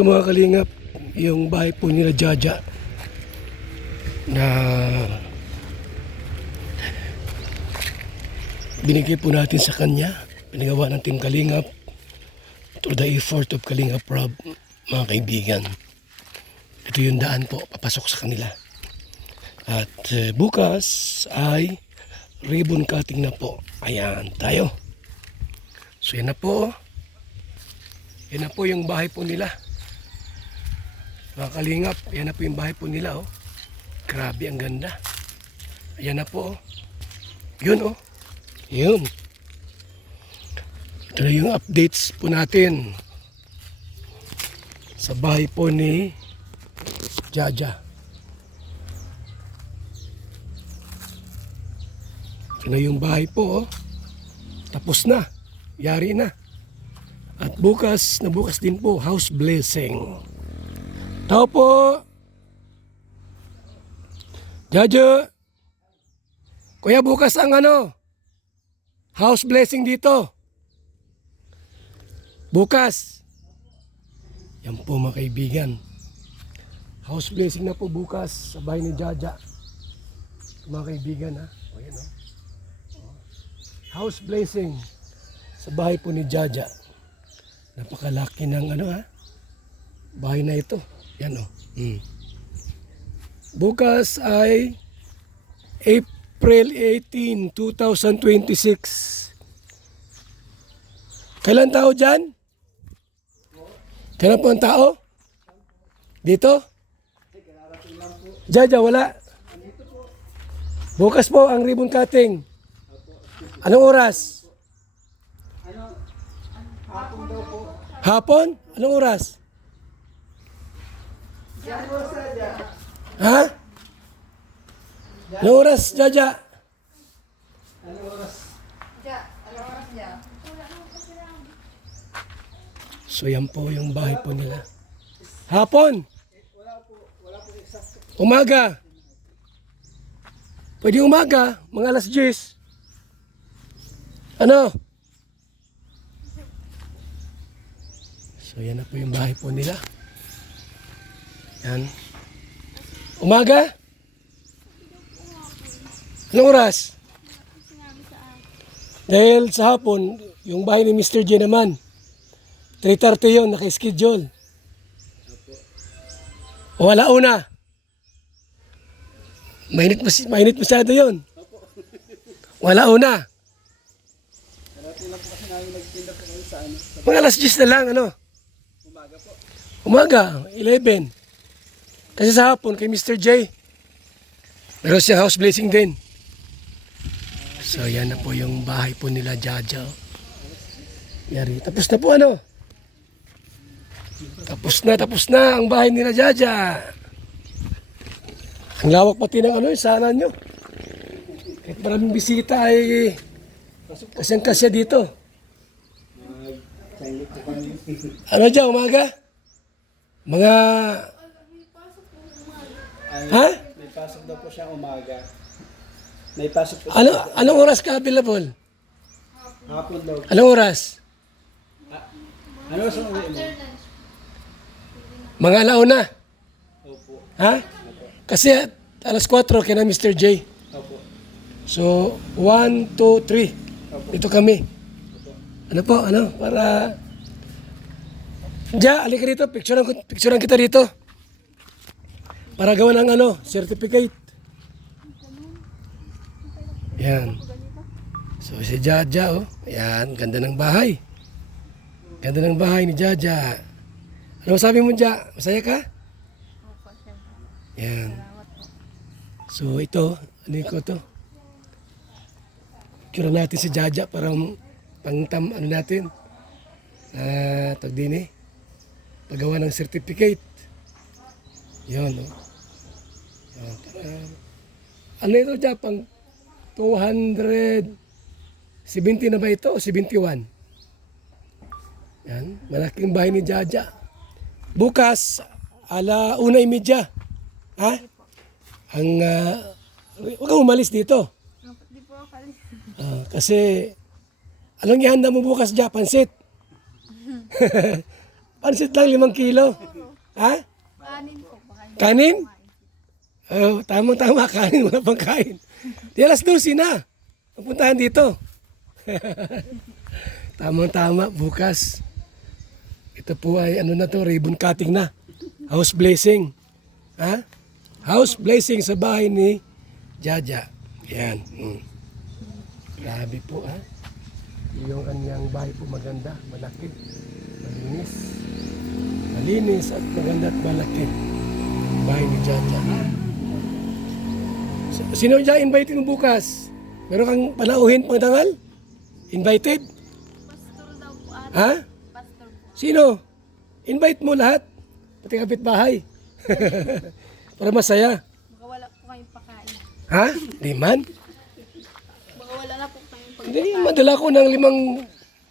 Ito mga kalingap, yung bahay po nila Jaja na binigay po natin sa kanya. Pinagawa ng Team Kalingap through the effort of Kalingap Rob, mga kaibigan. Ito yung daan po, papasok sa kanila. At bukas ay ribbon cutting na po. Ayan, tayo. So yan na po. Yan na po yung bahay po nila. Mga kalingap, yan na po yung bahay po nila. Oh. Grabe, ang ganda. Ayan na po. Oh. Yun, oh. Yun. Ito na yung updates po natin sa bahay po ni Jaja. Ito na yung bahay po. Oh. Tapos na. Yari na. At bukas din po, house blessing. Tao po. Jaja. Kuya, bukas ang house blessing dito. Bukas. Yan po mga kaibigan. House blessing na po bukas sa bahay ni Jaja. Mga kaibigan ha. O yan o. House blessing sa bahay po ni Jaja. Napakalaki ng bahay na ito. Yan o. Bukas ay April 18, 2026. Kailan tao dyan? Kailan po ang tao? Dito? Jaja, wala. Bukas po ang ribbon cutting. Anong oras? Hapon daw po. Hapon? Anong oras? Ha? Anong oras, Jaja? Anong oras? So yan po yung bahay po nila. Hapon? Wala po eksakto. Umaga? Pwede umaga, mga alas 10. Ano? So yan na po yung bahay po nila. Yan. Umaga? Anong oras? Dahil sa hapon, yung bahay ni Mr. J naman, 3:30 yun, naka-schedule. Wala una. Mainit masyado yun. Wala una. Darating lang po kasi namin nagtinda po kayo sa Mga alas 10 na lang, umaga po. Umaga, 11. Kasi sa hapon, kay Mr. J, meron siyang house blessing din. So, yan na po yung bahay po nila, Jaja. Yari. Tapos na po, Tapos na ang bahay nila, Jaja. Ang lawak pati ng sana nyo. Kahit maraming bisita ay kasyang-kasya dito. Ano dyan, umaga? Mga... Ha? May pasok daw po siya umaga. May pasok po Anong oras ka available? hapon daw. Anong oras? Ano sa uwi mo? Mga alauna. Opo. Ha? Kasi alas 4 kina Mr. J. Opo. So, 1, 2, 3. Dito kami. Ano po, para... Ja, alika dito. Picturean kita dito. Para gawa ng certificate. Yan. So, si Jaja, oh. Yan, ganda ng bahay. Ganda ng bahay ni Jaja. Ano sabi mo, Ja? Masaya ka? Yan. So, ito. Ano ko to? Picture natin si Jaja para natin. Tag din paggawa ng certificate. Yan, no? Yan, ano ito, Ja? Pang 270 na ba ito o 71? Yan, malaking bahay ni Jaja. Bukas, 1:30. Ha? Huwag kang umalis dito. Di po ako alis. Kasi, anong ihanda mo bukas, Ja? Pansit? Pansit lang, 5 kilo. Ha? Kanin po. Baka hindi Kanin? kumain. Oh, tama, kanin, wala pang kain. Di alas 12 na. Ang puntahan dito. Tama, bukas. Ito po ay ano na to, ribbon cutting na. House blessing. Ha? House blessing sa bahay ni Jaja. Yan. Grabe po ha. Yung kanyang bahay po maganda, malaki, malinis. Malinis at maganda at malaki. Bahay ni Jaja. Sino dyan invited mo bukas? Meron kang panauhin pang dangal? Invited? Pastor daw po ate. Ha? Pastor po. Sino? Invite mo lahat. Pati kapitbahay. Para masaya. Baka wala po kayong pakain. Ha? Di man? Baka wala na po kayong pag... Hindi, madala ko ng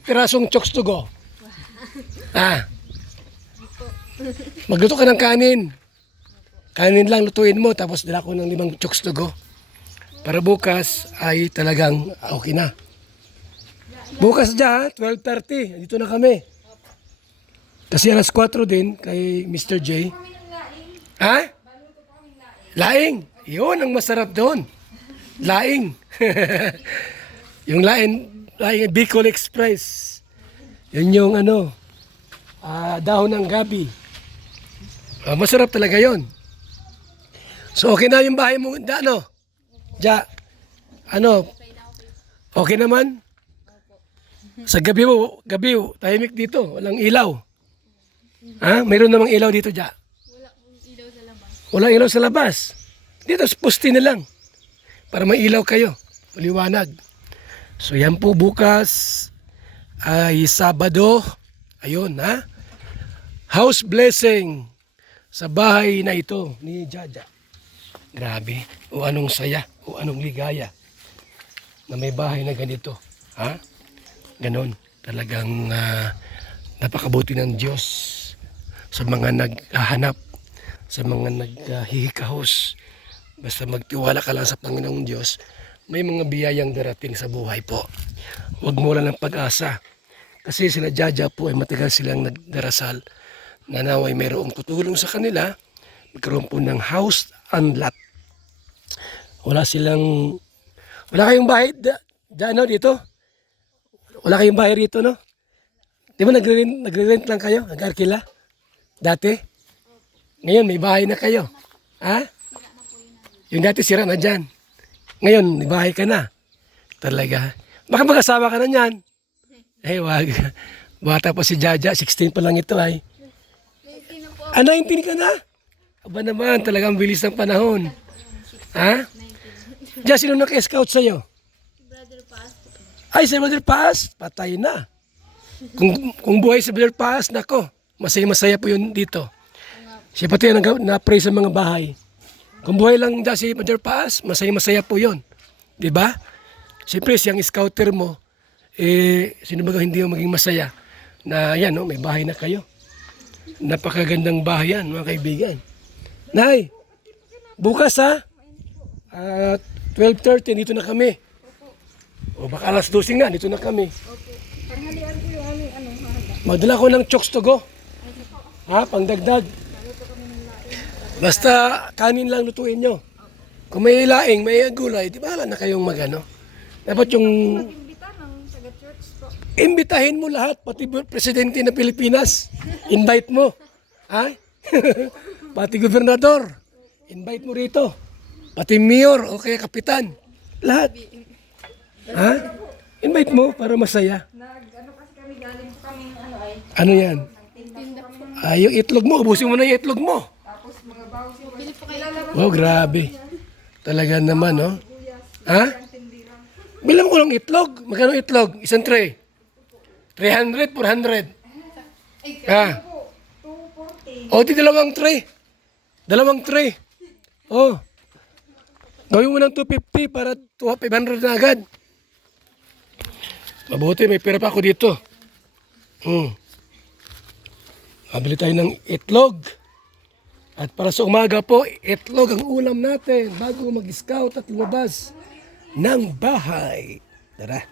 5 pirasong chokes to go. Ah. Magluto ka ng kanin. Kanin lang lutuin mo, tapos dala ko ng 5 chokes to go. Para bukas ay talagang okay na. Bukas dyan, 12:30. Dito na kami. Kasi alas 4 din kay Mr. J. Ha? Laing. Yun ang masarap doon. Laing. Yung laing Bicol Express. Yun yung ano, dahon ng gabi. Masarap talaga yon. So okay na yung bahay mo, ano? Ano? Okay naman? Sa gabi tahimik dito, walang ilaw. Ha? Mayroon namang ilaw dito, Wala pong ilaw sa labas. Walang ilaw sa labas. Dito, poste na lang. Para may ilaw kayo. Maliwanag. So yan po bukas ay Sabado. Ayun, ha? House blessing sa bahay na ito ni Jaja. Grabe. O anong saya. O anong ligaya na may bahay na ganito. Ha? Ganon. Talagang napakabuti ng Diyos sa mga naghahanap, sa mga naghihikahos. Basta magtiwala ka lang sa Panginoong Diyos, may mga biyayang darating sa buhay po. Huwag mo lang ng pag-asa. Kasi sila Jaja po ay matagal silang nagdarasal na naway mayroong tutulong sa kanila, magkaroon po ng house and lot. Wala kayong bahay dito? Wala kayong bahay rito, no? Di ba nagre-rent lang kayo? Nag-arkila? Dati? Ngayon may bahay na kayo. Ha? Yung dati sira na dyan. Ngayon may bahay ka na. Talaga. Baka mag-asawa ka na niyan. Eh wag. Bata pa si Jaja, 16 pa lang ito ay. 19 na po. 19 ka na? Aba naman, talagang bilis ng panahon. Ha? Diyan, sino naka-scout sa'yo? Brother Pastor. Ay, si Brother Paas, patay na. Kung buhay si Brother Paas, nako, masaya-masaya po yun dito. Siya pati na-pray sa mga bahay. Kung buhay lang dyan si Brother Paas, masaya-masaya po yun. Diba? Siyempre, siyang scouter mo, sino ba hindi mo maging masaya? Na yan, no, may bahay na kayo. Napakagandang bahay yan, mga kaibigan. Nay, bukas ha, 12:30, dito na kami. O baka alas 12 nga, dito na kami. Panghalian ko yung aming mahal. Magdala ko ng chokes to go. Ha, pangdagdag. Basta kanin lang lutuin nyo. Kung may laing, may gulay, di ba na kayong magano? Dapat yung Imbita ng taga-church po. imbitahin mo lahat, pati presidente ng Pilipinas. Invite mo. Ha? Pati gobernador. Invite mo rito. Pati mayor o kaya kapitan. Lahat. Ha? Invite mo para masaya. Ano yan? Yung itlog mo, ubusin mo na yung itlog mo. Pili po kayo. Oh, grabe. Talaga naman, no? Ha? Bilang ko lang itlog. Magkano itlog? Isang tray. 300, 400. Ha? O, di dalawang tray. Dalawang tray. Oh. Gawin mo ng 250 para 500 na agad. Mabuti, may pera pa ako dito. Mabili tayo ng itlog. At para sa umaga po, itlog ang ulam natin bago mag-scout at lumabas ng bahay. Tara.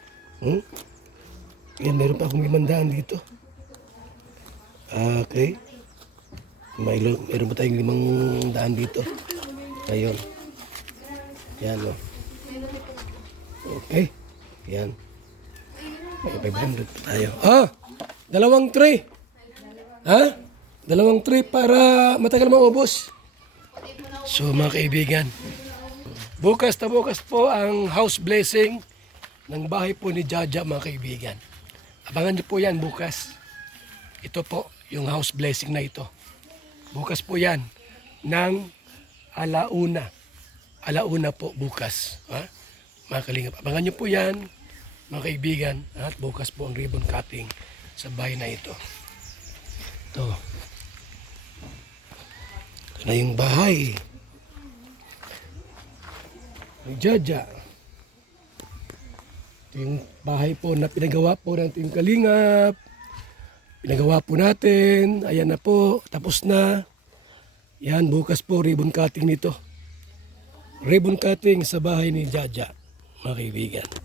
Yan, meron pa akong 500 dito. Okay. Meron pa tayong 500 dito. Ngayon. Yan o. Okay. Yan. May 500 pa tayo. Dalawang tray. Ha? Dalawang tray para matagal maubos. So mga kaibigan, bukas na bukas po ang house blessing ng bahay po ni Jaja mga kaibigan. Abangan niyo po yan bukas. Ito po yung house blessing na ito. Bukas po yan ng alauna. Alauna po bukas. Ha? Mga kalingap. Abangan niyo po yan mga kaibigan. At bukas po ang ribbon cutting sa bahay na ito. Ito. Ito na yung bahay ni Jaja. Ito yung bahay po na pinagawa po ng Team Kalingap. Pinagawa po natin. Ayan na po. Tapos na. Yan, bukas po ribbon cutting nito. Ribbon cutting sa bahay ni Jaja, mga kaibigan.